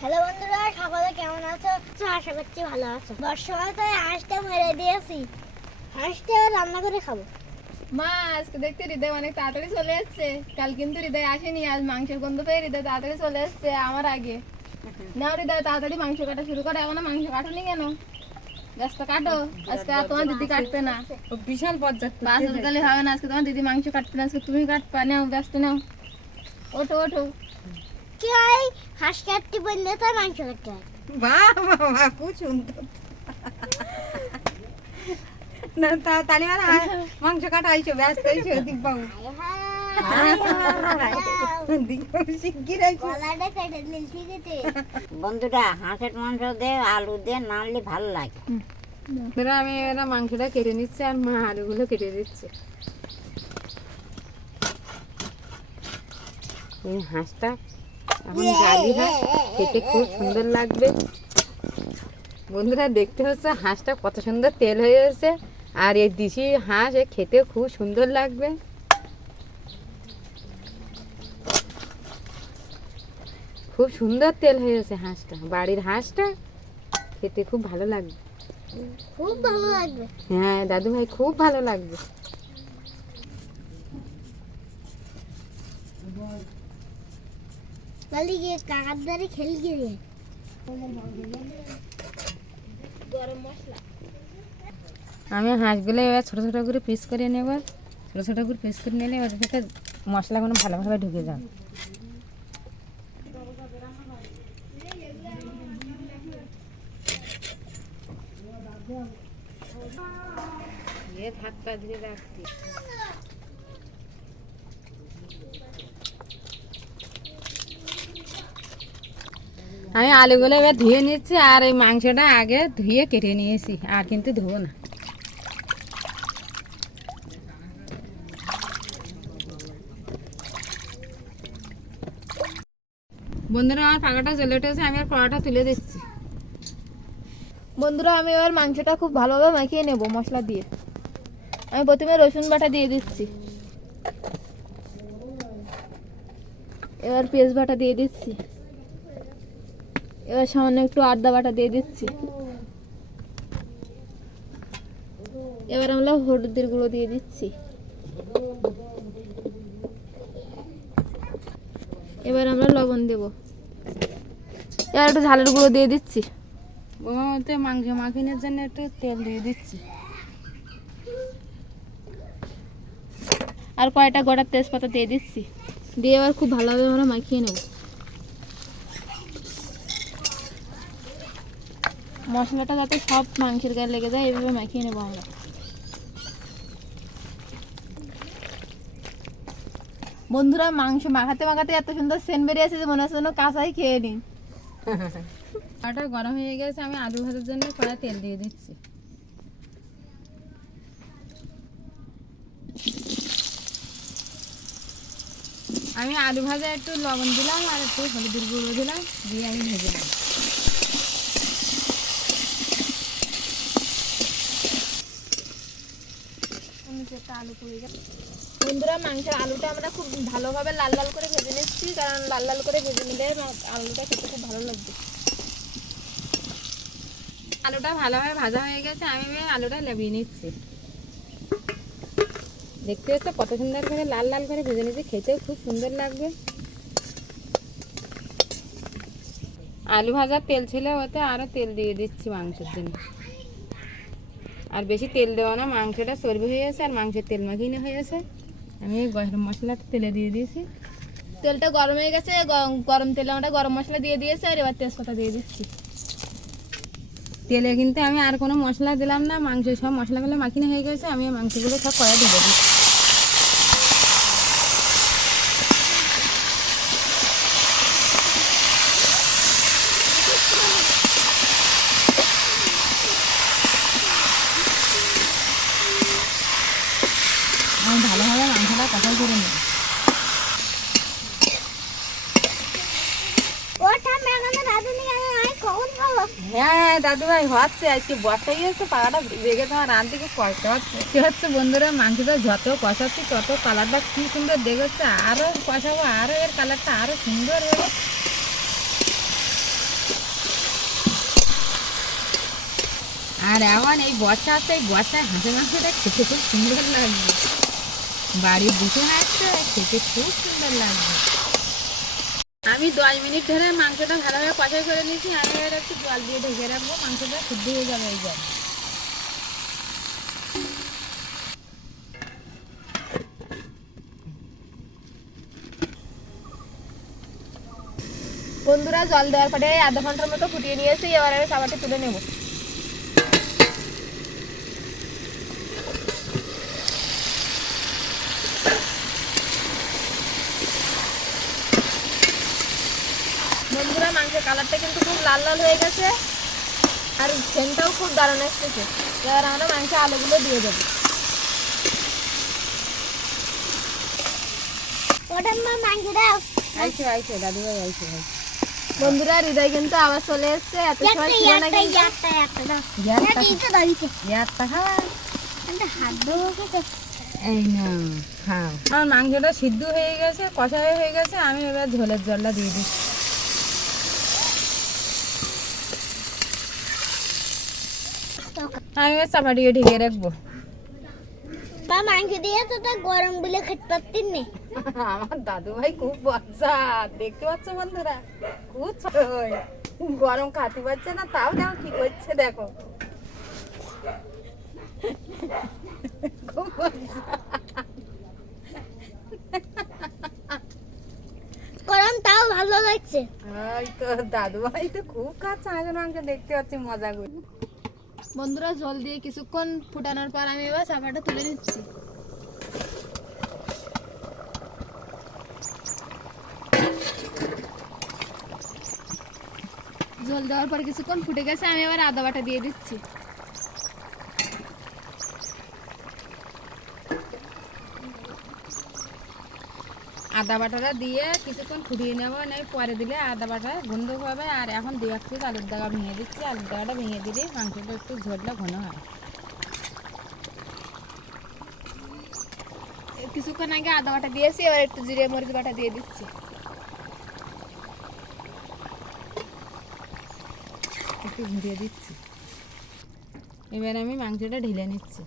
Hello বন্ধুরা, সকলে কেমন আছো? আশা করছি ভালো আছো। বর্ষাকাল তাই হাঁসটা মেরে দিয়েছি, হাঁসটা রান্না করে খাবো। মা, আজকে দেখতে হৃদয় অনেক তাড়াতাড়ি চলে যাচ্ছে। কাল কিন্তু হৃদয় আসেনি, আজ মাংসের গন্ধ পেয়ে হৃদয় তাড়াতাড়ি চলে যাচ্ছে আমার আগে। নাও হৃদয়, তাড়াতাড়ি মাংস কাটা শুরু করো। এখনো মাংস কাটোনি কেন? ব্যস্ত কাটো, আজকে আর তোমার দিদি কাটবে না। বিশাল পর্যাপ্ত গেলে হবে না, আজকে তোমার দিদি মাংস কাটবে না, আজকে তুমি কাটবা। নাও, ব্যস্ত নাও, ওঠো ওঠো। কি হয়, হাঁস কাটতে বললে তো মাংস কাটতে হয়। বাহ বাবা, খুব সুন্দর। না তাহলে মাংস কাটা আইসো, ব্যস্ত আইসো দীপবাবু। বন্ধুরা, হাঁসের মাংস দিয়ে আলু দিয়ে নাড়লে ভালো লাগে। আমি এরা মাংসটা কেটে নিচ্ছি আর মা আলুগুলো কেটে দিচ্ছে। এই হাঁসটা এখন জালি হাঁস, খেতে খুব সুন্দর লাগবে। বন্ধুরা দেখতে হচ্ছে হাঁসটা কত সুন্দর তেল হয়ে গেছে, আর এই দেশি হাঁস খেতে খুব সুন্দর লাগবে। খুব সুন্দর তেল হয়েছে হাঁসটা, বাড়ির হাঁসটা খেতে খুব ভালো লাগবে। খুব ভালো লাগবে। হ্যাঁ দাদু ভাই, খুব ভালো লাগবে। তাহলে গিয়ে কাকার দ্বারে খেল গিয়ে আমি হাঁসগুলো এবার ছোটো ছোটো করে পিস করে নেব। ছোটো ছোটো করে পিস করে নিলে ওর ভেতরে মশলাগুলো ভালোভাবে ঢুকে যাবে। ভাত পা দিয়ে রাখছি। আমি আলুগুলো এবার ধুয়ে নিচ্ছি, আর এই মাংসটা আগে ধুয়ে কেটে নিয়েছি, আর কিন্তু ধুবো না। বন্ধুরা, আমার পাকাটা জ্বলে উঠেছে, আমি আর কড়াটা তুলে দিচ্ছি। বন্ধুরা, আমি এবার মাংসটা খুব ভালোভাবে মাখিয়ে নেব মশলা দিয়ে। আমি প্রথমে রসুন বাটা দিয়ে দিচ্ছি, এবার পেঁয়াজ বাটা দিয়ে দিচ্ছি, এবার সামান্য একটু আদা বাটা দিয়ে দিচ্ছি, এবার আমরা হলুদের গুঁড়ো দিয়ে দিচ্ছি, এবার আমরা লবণ দেব, এবার একটু ঝালের গুঁড়ো দিয়ে দিচ্ছি, ওতে মাংস মাখিনের জন্য একটু তেল দিয়ে দিচ্ছি, আর কয়টা গোটা তেজপাতা দিয়ে দিচ্ছি, দিয়ে এবার খুব ভালোভাবে আমরা মাখিয়ে নেব। মশলাটা যাতে সব মাংসের গায়ে লেগে যায় এইভাবে মাখিয়ে নেব আমরা। বন্ধুরা, মাংস মাখাতে মাখাতে এত সুন্দর সেন্ট বেরিয়েছে যে মনে হচ্ছে যেন কাঁচাই খেয়ে নিই। কড়াটা গরম হয়ে গেছে, আমি আলু ভাজার জন্য কড়া তেল দিয়ে দিচ্ছি। আমি আলু ভাজা একটু লবণ দিলাম আর একটু হলুদের গুঁড়ো দিলাম, দিয়ে আমি ভেজে নিই। বন্ধুরা, মাংসের আলুটা আমরা খুব ভালোভাবে লাল লাল করে ভেজে নিচ্ছি, কারণ লাল লাল করে ভেজে নিলে আলুটা খেতে খুব ভালো লাগবে। আলুটা ভালোভাবে ভাজা হয়ে গেছে, আমি আলুটা লেবিয়ে নিচ্ছি। দেখতে হচ্ছে কত সুন্দর করে লাল লাল করে ভেজে নিচ্ছি, খেতেও খুব সুন্দর লাগবে। আলু ভাজার তেল ছিল, ওতে আরও তেল দিয়ে দিচ্ছি মাংসের জন্য। আর বেশি তেল দেওয়া না, মাংসটা চর্বি হয়ে গেছে আর মাংসের তেল মাখিয়ে হয়ে গেছে। আমি গরম মশলাটা তেলে দিয়ে দিয়েছি। তেলটা গরম হয়ে গেছে, গরম তেলে আমরা গরম মশলা দিয়ে দিয়েছি, আর এবার তেজপাতা দিয়ে দিচ্ছি। তেলে কিন্তু আমি আর কোনো মশলা দিলাম না, মাংসের সব মশলাগুলো মাখিয়ে হয়ে গেছে। আমি মাংসগুলো সব কড়াই দিয়ে দিচ্ছি। আমি ভালোভাবে মাংসটা কষাই করে নেব। হ্যাঁ দাদু ভাই, হচ্ছে আজকে বর্ষা গিয়েছে, পাড়াটা লেগে তোমার রান থেকে কষ্ট হচ্ছে। কি হচ্ছে বন্ধুরা, মাংসটা যত কষাচ্ছি তত কালারটা কি সুন্দর দেখছে, আরো কষাবো, আরো এর কালারটা আরো সুন্দর হবে। আর এখন এই বর্ষা আসছে, এই বর্ষায় হাঁসের মাংসটা খেতে খুব সুন্দর লাগবে। বাড়ির দিকে হাঁটছে, খেতে খুব সুন্দর লাগবে। আমি 10 মিনিট ধরে মাংসটা ভালোভাবে কষাই করে নিয়েছি। আমি এবার একটু জল দিয়ে ঢেকে রাখবো, মাংসটা সিদ্ধ হয়ে যাবে এই জল। বন্ধুরা জল দেওয়ার পরে আধা ঘন্টার মতো ফুটিয়ে নিয়েছি, এবার আমি চাপাটি তুলে নেব। বন্ধুরা মাংসের কালারটা কিন্তু খুব লাল লাল হয়ে গেছে, আর সেন্টটাও খুব দারুণ আসতেছে। এবার আমরা মাংসে আলুগুলো দিয়ে দেবো। ওটা মা মাংস দাও। আইছে আইছে দাদুভাই আইছে। বন্ধুরা হৃদয় কিন্তু আবার চলে এসছে, এত সময় ছিল না কিন্তু। একটা দাও। ইয়ারটা এটা দিতে দাও দিতে। ইয়ারটা খাওয়া। এটা হাত ধোবো কি তো? এই না খাও। আমার মাংসটা সিদ্ধ হয়ে গেছে, কষা হয়ে গেছে। আমি এবার ঝোলের জলটা দিয়ে দিচ্ছি। আমি এবার চাপাটিকে ঢেকে রাখবো। মা মাংস দিয়ে তো তা গরম বলে খেতে পারতিন না। আমার দাদু ভাই খুব বজ্জা, দেখতে পাচ্ছ বন্ধুরা, খুব ছোট হয়। গরম খাতে পারছে না, তাও দেখো কি করছে, দেখো খুব বজ্জা। গরম তাও ভালো লাগছে। ওই তো দাদু ভাই তো খুব খাচ্ছে হাঁসের মাংস, দেখতে পাচ্ছি মজা করে। বন্ধুরা জল দিয়ে কিছুক্ষণ ফুটানোর পর আমি এবার চাপাটা তুলে নিচ্ছি। জল দেওয়ার পর কিছুক্ষণ ফুটে গেছে, আমি এবার আদা বাটা দিয়ে দিচ্ছি। আদা বাটাটা দিয়ে কিছুক্ষণ ফুটিয়ে নেবো, নেই পরে দিলে আদা বাটা গন্ধ হবে। আর এখন 2-1 পিস আলুর দাগা ভেঙে দিচ্ছি। আলুর দাগাটা ভেঙে দিলে মাংসটা একটু ঝোলটা ঘন হয়। কিছুক্ষণ আগে আদা বাটা দিয়েছি, এবার একটু জিরে মরিচ বাটা দিয়ে দিচ্ছি। একটু ঘুরিয়ে দিচ্ছি। এবার আমি মাংসটা ঢেলে নিচ্ছি।